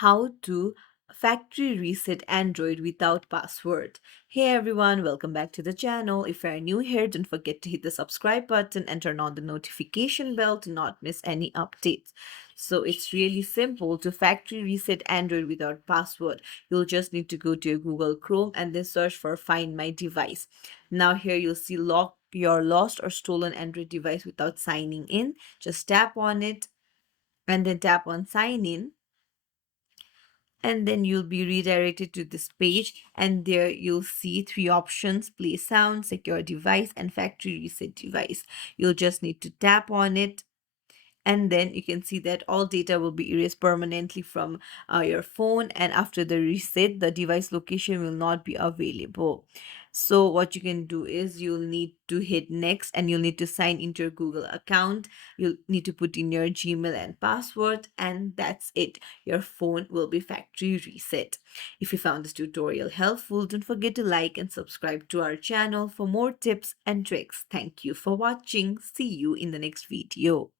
how to factory reset Android without password. Hey everyone, welcome back to the channel. If you're new here, don't forget to hit the subscribe button and turn on the notification bell to not miss any updates. So it's really simple to factory reset Android without password. You'll just need to go to your Google Chrome and then search for Find My Device. Now here you'll see lock your lost or stolen Android device without signing in. Just tap on it and then tap on sign in, and then you'll be redirected to this page, and there you'll see three options: play sound, secure device, and factory reset device. You'll just need to tap on it, and then you can see that all data will be erased permanently from your phone, and after the reset the device location will not be available. So what you can do is you'll need to hit next, and you'll need to sign into your Google account. You'll need to put in your Gmail and password, and that's it. Your phone will be factory reset. If you found this tutorial helpful, don't forget to like and subscribe to our channel for more tips and tricks. Thank you for watching. See you in the next video.